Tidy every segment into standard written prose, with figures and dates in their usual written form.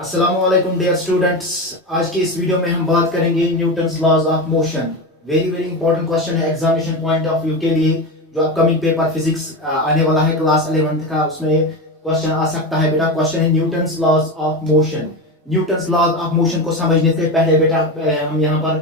अस्सलामुअलैकुम dear students. आज के इस वीडियो में हम बात करेंगे Newton's laws of motion. Very very important question है एग्जामिनेशन पॉइंट ऑफ व्यू के लिए। जो अपकमिंग पेपर फिजिक्स आने वाला है क्लास 11th का, उसमें क्वेश्चन आ सकता है बेटा। क्वेश्चन है Newton's laws of motion. Newton's laws of motion को समझने से पहले बेटा हम यहाँ पर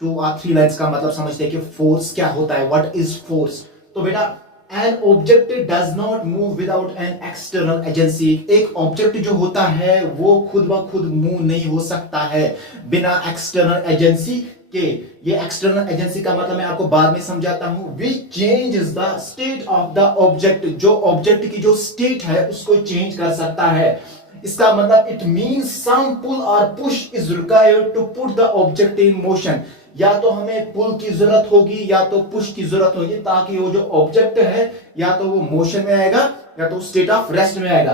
2 और 3 लाइन्स का मतलब समझते हैं कि फोर्स क्या होता है, व्हाट इज फोर्स। तो बेटा An object does not move without an external agency। एक ऑब्जेक्ट जो होता है वो खुद ब खुद मूव नहीं हो सकता है बिना एक्सटर्नल एजेंसी के। ये एक्सटर्नल एजेंसी का मतलब मैं आपको बाद में समझाता हूं। Which changes the state of the object। जो ऑब्जेक्ट की जो स्टेट है उसको चेंज कर सकता है। इसका मतलब इट मीन्स सम पुल और push is required to put the object in motion. या तो हमें पुल की जरूरत होगी या तो पुश की जरूरत होगी, ताकि वो जो ऑब्जेक्ट है या तो वो मोशन में आएगा या तो स्टेट ऑफ रेस्ट में आएगा।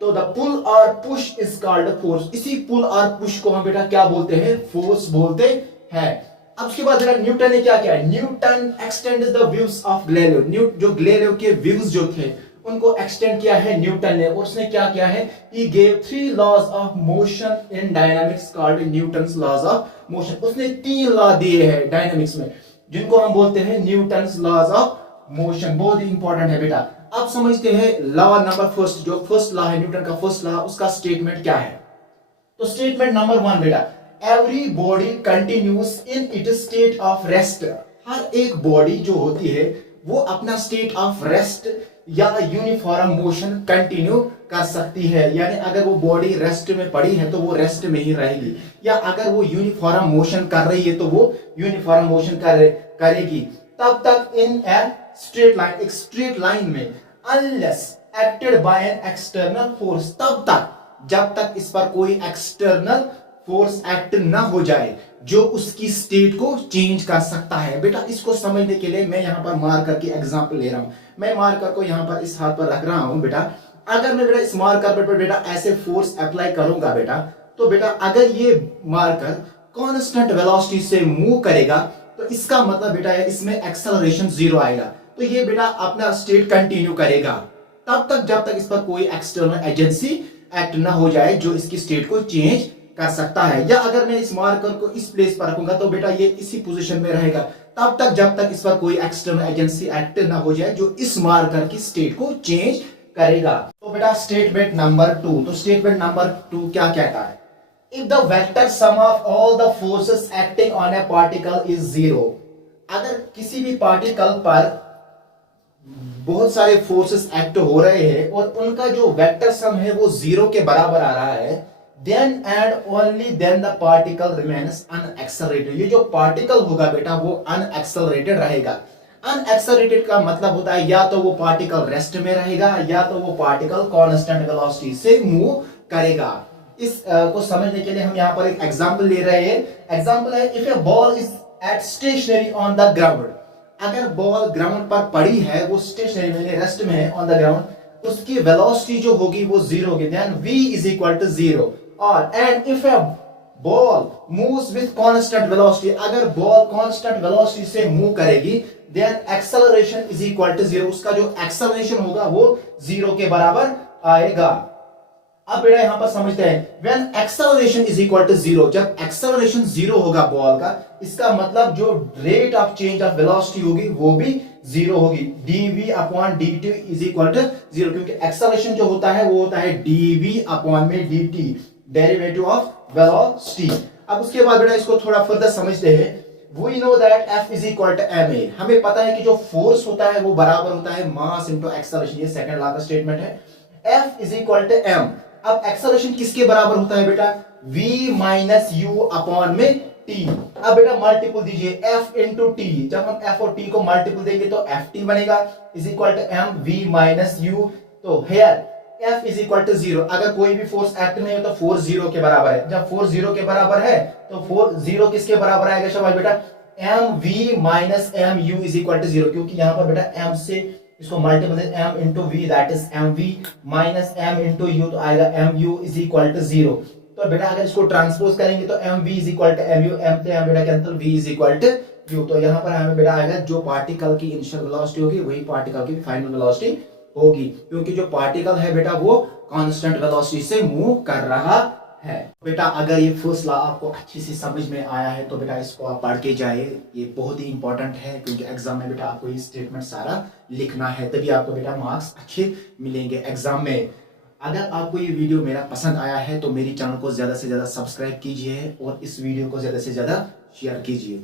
तो द पुल और पुश इज कॉल्ड फोर्स। इसी पुल और पुश को हम बेटा क्या बोलते हैं? फोर्स बोलते हैं। अब उसके बाद बेटा न्यूटन ने क्या किया? Newton extend the views of Galileo. जो गैलीलियो के व्यूज जो थे उनको एक्सटेंड किया है न्यूटन ने, और उसने क्या किया है? He gave 3 laws of motion in dynamics called Newton's laws of motion। उसने 3 लॉ दिए हैं डायनामिक्स में, जिनको हम बोलते हैं न्यूटन्स लॉज ऑफ मोशन। बहुत ही इंपॉर्टेंट है बेटा। अब समझते हैं लॉ नंबर फर्स्ट। जो फर्स्ट लॉ है न्यूटन का फर्स्ट लॉ, उसका स्टेटमेंट क्या है? तो स्टेटमेंट नंबर 1 बेटा, every body continues in its state of rest. हर एक बॉडी जो होती है वो अपना स्टेट ऑफ रेस्ट या यूनिफॉर्म मोशन कंटिन्यू कर सकती है। यानी अगर वो बॉडी रेस्ट में पड़ी है तो वो रेस्ट में ही रहेगी, या अगर वो यूनिफॉर्म मोशन कर रही है तो वो यूनिफॉर्म मोशन करेगी तब तक इन ए स्ट्रेट लाइन, एक स्ट्रेट लाइन में, unless acted by an external force. तब तक जब तक इस पर कोई एक्सटर्नल फोर्स एक्ट ना हो जाए जो उसकी स्टेट को चेंज कर सकता है। बेटा इसको समझने के लिए मैं यहाँ पर मार्कर की एग्जांपल ले रहा हूं। मैं मार्कर को यहाँ पर इस हाथ पर रख रहा हूं बेटा। अगर मैं बेटा इस मार्कर पर बेटा ऐसे फोर्स अप्लाई करूंगा बेटा, तो बेटा अगर ये मार्कर कांस्टेंट वेलोसिटी से मूव करेगा तो इसका मतलब बेटा है इसमें एक्सेलरेशन 0 आएगा। तो ये बेटा अपना स्टेट कंटिन्यू करेगा तब तक जब तक इस पर कोई एक्सटर्नल एजेंसी एक्ट ना हो जाए जो इसकी स्टेट को चेंज कर सकता है। या अगर मैं इस मार्कर को इस प्लेस पर रखूंगा तो बेटा ये इसी पोजीशन में रहेगा तब तक जब तक इस पर कोई एक्सटर्नल एजेंसी एक्ट ना हो जाए जो इस मार्कर की स्टेट को चेंज करेगा। तो बेटा स्टेटमेंट नंबर 2। तो स्टेटमेंट नंबर 2 क्या कहता है? If the vector sum of all the forces acting on A particle is 0। अगर किसी भी पार्टिकल पर बहुत सारे फोर्सेस एक्ट हो रहे हैं और उनका जो वेक्टर सम है वो 0 के बराबर आ रहा है, then and only then the particle remains unaccelerated। ये जो पार्टिकल होगा बेटा वो अनएक्सेलरेटेड रहेगा। अनएक्सेलरेटेड का मतलब होता है या तो वो पार्टिकल रेस्ट में रहेगा या तो वो पार्टिकल कांस्टेंट वेलोसिटी से मूव करेगा। इस को समझने के लिए हम यहाँ पर एक एग्जांपल ले रहे हैं। एग्जांपल है, if a ball is at stationary on the ground. अगर बॉल ग्राउंड पर पड़ी है, वो स्टेशनरी में रेस्ट में है ऑन द ग्राउंड, उसकी वेलोसिटी जो होगी वो 0 होगी। Then v is equal to 0। और and if a ball moves with constant velocity, अगर बॉल कांस्टेंट वेलोसिटी से मूव करेगी, then acceleration is equal to 0। उसका जो एक्सेलरेशन होगा वो 0 के बराबर आएगा। अब बेटा यहां पर समझते हैं, when acceleration is equal to 0, जब एक्सेलरेशन 0 होगा बॉल का, इसका मतलब जो rate of change of velocity होगी वो भी 0 होगी। dv upon dt is equal to 0, क्योंकि एक्सेलरेशन जो होता है वो होता है dv अपॉन में dt, डेरिवेटिव ऑफ वेलोसिटी। अब उसके बाद बेटा इसको थोड़ा फर्दर समझते हैं। We know that F is equal to ma। हमें पता है कि जो फोर्स होता है वो बराबर होता है मास इनटू एक्सेलरेशन। ये सेकंड लॉ का स्टेटमेंट है। F is equal to m। अब एक्सेलरेशन किसके बराबर होता है बेटा? v माइनस u अपॉन में t। अब बेटा मल्टीपल दीजिए F इंटू t। जब हम F और t को मल्टीपल देंगे तो ft बनेगा is equal to m v minus u। तो here F is equal to 0। अगर कोई भी फोर्स एक्ट नहीं हो तो फोर्स 0 के बराबर है। जब फोर्स 0 के बराबर है तो फोर्स 0 किसके बराबर आएगा शाबाश बेटा? M V minus M U is equal to 0, क्योंकि यहां पर बेटा m से इसको मल्टीपल दे, m into V that is M V minus m into U, तो आएगा M U is equal to 0। तो बेटा अगर इसको ट्रांसपोज करेंगे तो M V is equal to M U, M से एम बेटा cancel, v is equal to U. तो यहां पर हमें बेटा आएगा जो पार्टिकल की इनिशियल वेलोसिटी होगी वही पार्टिकल की फाइनल वेलोसिटी होगी, क्योंकि जो पार्टिकल है बेटा वो कांस्टेंट वेलोसिटी से मूव कर रहा है। बेटा अगर ये फर्स्ट लॉ आपको अच्छी से समझ में आया है तो बेटा इसको आप पढ़ के जाए, ये बहुत ही इंपॉर्टेंट है क्योंकि एग्जाम में बेटा आपको ये स्टेटमेंट सारा लिखना है, तभी आपको बेटा मार्क्स अच्छे मिलेंगे एग्जाम में। अगर आपको ये वीडियो मेरा पसंद आया है तो मेरी चैनल को ज़्यादा से ज़्यादा सब्सक्राइब कीजिए और इस वीडियो को ज़्यादा से ज़्यादा शेयर कीजिए।